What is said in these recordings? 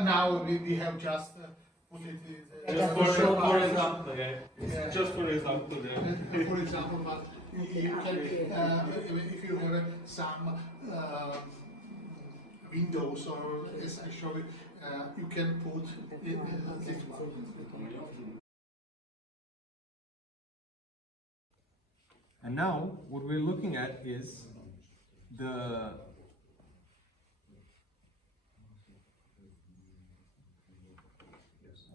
And now we have just put it just for example, just for example, for example, but you can, if you have some windows or as I showed, you can put this one. And now what we're looking at is the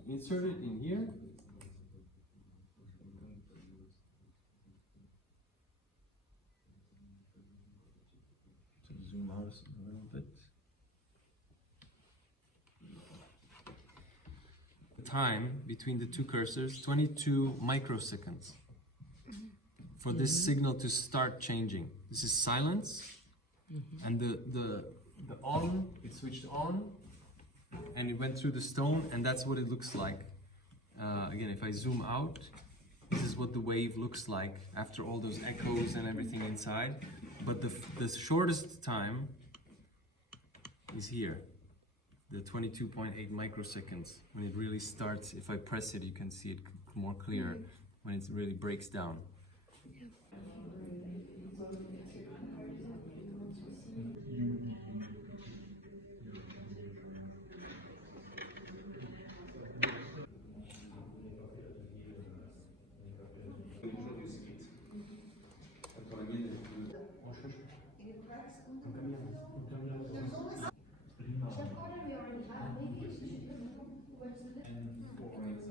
insert it in here. To zoom out a little bit. The time between the two cursors, 22 microseconds. For this signal to start changing. This is silence, and the on, it switched on, and it went through the stone, and that's what it looks like. Again, if I zoom out, this is what the wave looks like after all those echoes and everything inside. But the shortest time is here, the 22.8 microseconds, when it really starts. If I press it, you can see it more clear when it really breaks down.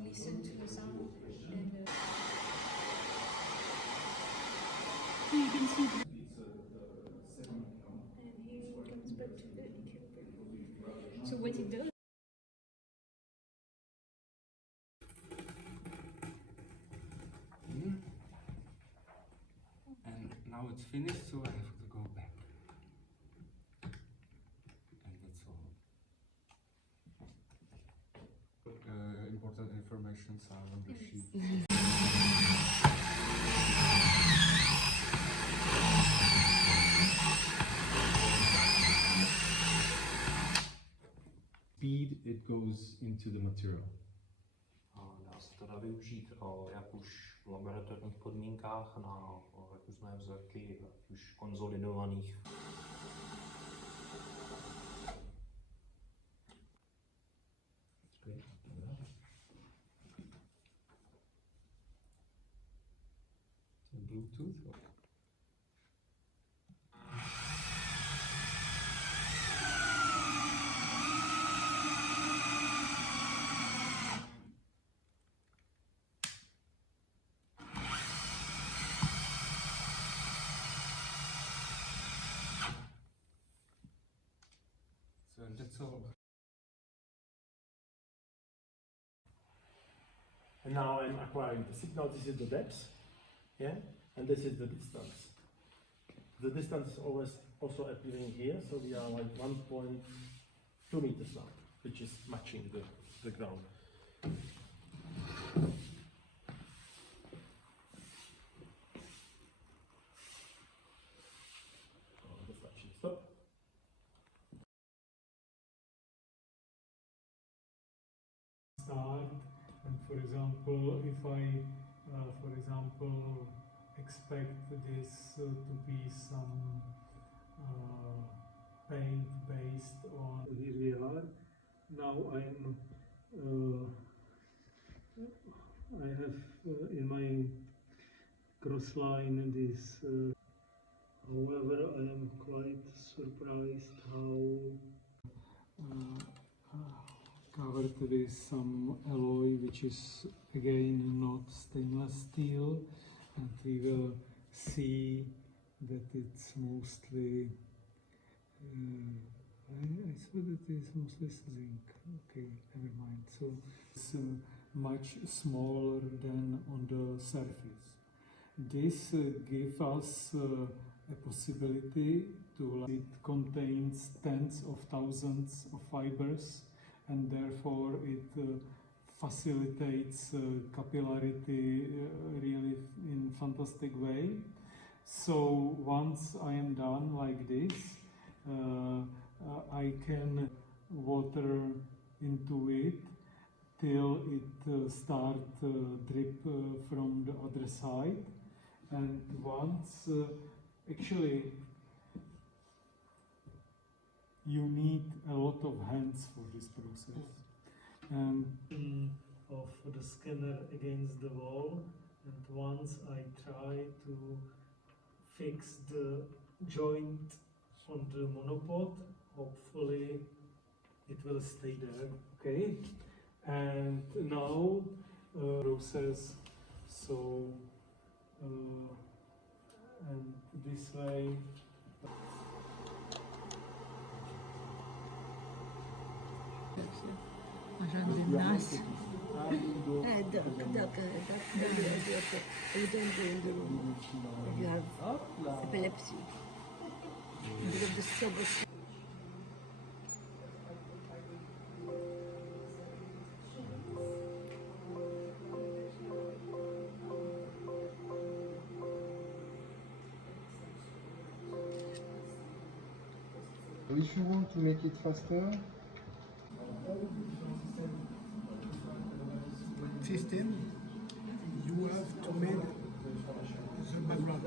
Listen to the sound and you can see and here it comes back to the equilibrium. So what it does, and now it's finished, so I have to go back. And that's all. Important information are on the sheet. Speed it goes into the material. Dá se teda využít jak už v laboratorních podmínkách na různé vzorky, už konsolidovaných. Bluetooth. So that's all. And now I'm acquiring the signal. This is the depth, and this is the distance. The distance is always also appearing here, so we are like 1.2 meters now, which is matching the ground. Stop. Start, and for example, if I expect this to be some paint based on here we are. Now I have in my cross line this. However, I am quite surprised how covered with some alloy, which is again not stainless steel, and we will see that it's mostly I saw that it's mostly zinc. Okay, never mind. So it's much smaller than on the surface. This gives us a possibility to, it contains tens of thousands of fibers, and therefore it facilitates capillarity really in fantastic way. So once I am done like this, I can water into it till it start drip from the other side. And once, actually, you need a lot of hands for this process. And of the scanner against the wall, and once I try to fix the joint on the monopod, hopefully it will stay there. Okay, and now process. So and this way. You don't go in the room if you have epilepsy. Because of the sober. If you want to make it faster, system, you have to make the background.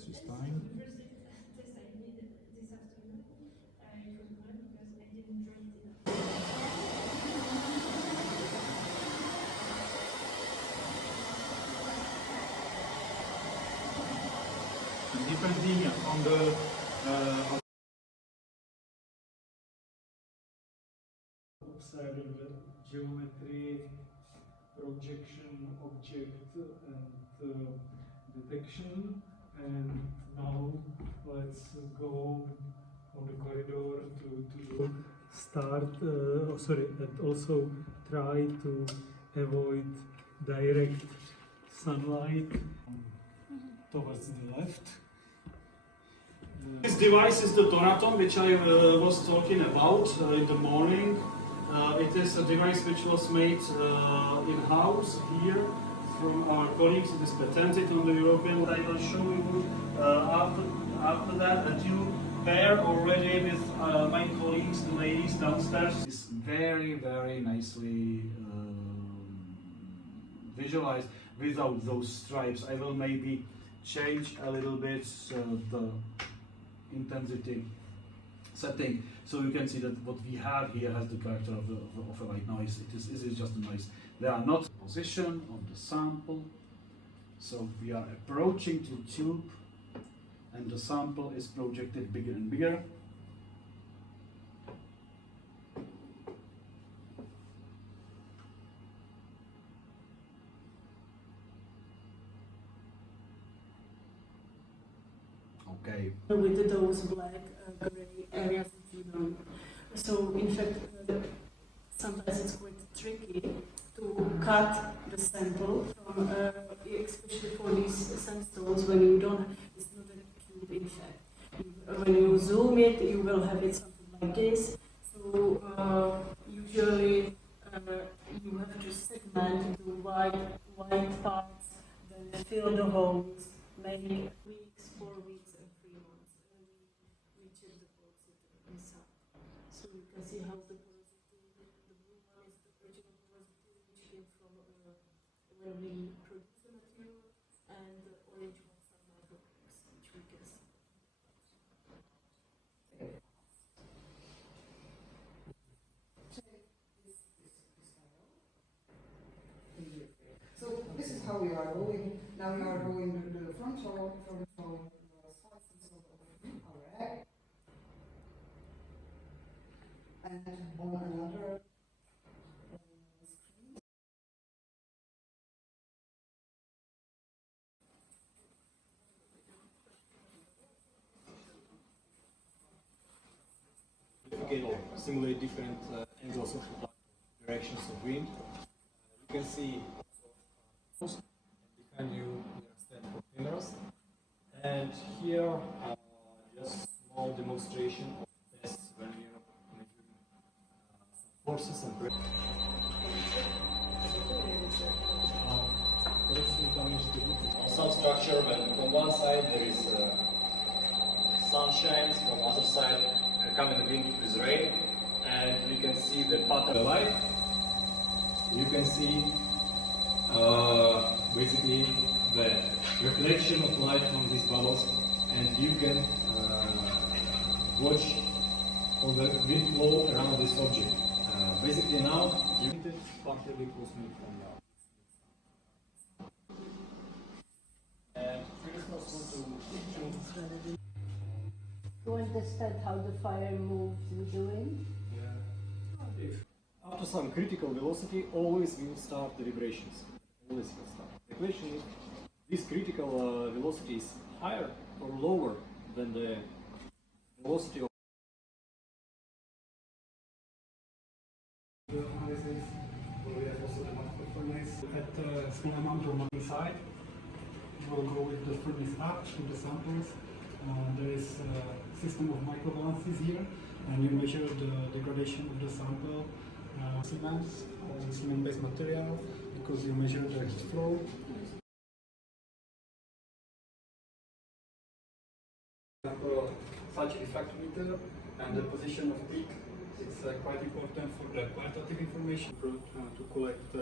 versus time. Depending on the Observe the geometry, projection, object, and detection. And now let's go on the corridor to start, and also try to avoid direct sunlight towards the left. This device is the Donaton, which I was talking about in the morning. It is a device which was made in-house here from our colleagues. It is patented on the European. I will show you after that, and you pair already with my colleagues, the ladies downstairs. It's very, very nicely visualized without those stripes. I will maybe change a little bit the intensity setting, so you can see that what we have here has the character of a white noise. It is just a noise. They are not position of the sample, so we are approaching to the tube, and the sample is projected bigger and bigger. Okay. With those black, gray areas that you don't. So in fact, sometimes it's quite tricky to cut the sample from, especially for these sandstones when you don't. It's not a cube in fact. When you zoom it, you will have it something like this. So usually you have to segment the white parts, then fill the holes, make weeks, 4 weeks, and 3 months. And we check the porosity inside. So you can see how the porosity, the blue one is the original porosity which came from when we produce the material, and the orange ones are microcracks, which we can see. So this is how we are going. Now we are going to the frontal sides and so on. Alright. And on another screen. You can simulate different angles of light, directions of wind. You can see And you understand containers. And here, just small demonstration of tests when we are measuring forces and pressure. Some structure, when from one side there is sun shines, from the other side coming wind with rain, and we can see the pattern of light. You can see basically the reflection of light from these bubbles, and you can watch all the wind flow around this object. Basically now, you partially was made from now. And to understand how the fire moves with the wind. After some critical velocity, always will start the vibrations. Always will start. The question is, this critical velocity is higher or lower than the velocity of the analysis, we have also the multiple furnace. At a small amount of money side, we'll go with the furnace up to the samples. There is a system of microbalances here, and you measure the degradation of the sample. Cement or cement-based material, because you measure the heat flow. Such refractometer and the position of peak is quite important for the qualitative information to collect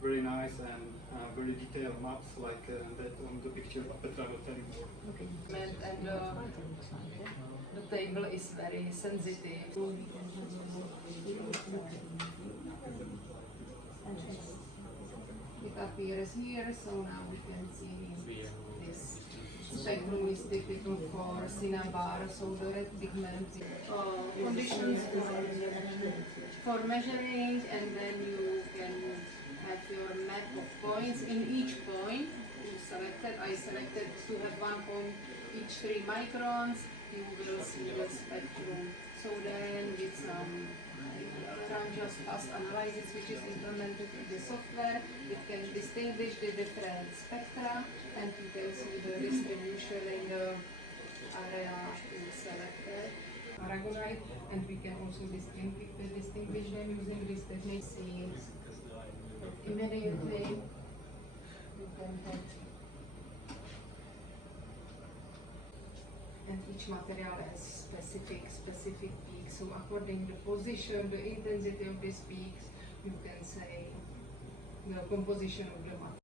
very nice and very detailed maps like that on the picture Petra will tell you more. Okay. And the table is very sensitive. It appears here, so now we can see this spectrum is typical for cinnabar, so the red pigment conditions for measuring, and then you can have your map of points. In each point you selected, I selected to have 1 point each 3 microns, you will see the spectrum. So then with some just fast analysis which is implemented in the software, it can distinguish the different spectra, and you can see the distribution in the area you selected. Aragonite, and we can also distinguish them using this technique. See immediately you can have, and each material has specific peaks. So according to the position, the intensity of these peaks, you can say the composition of the material.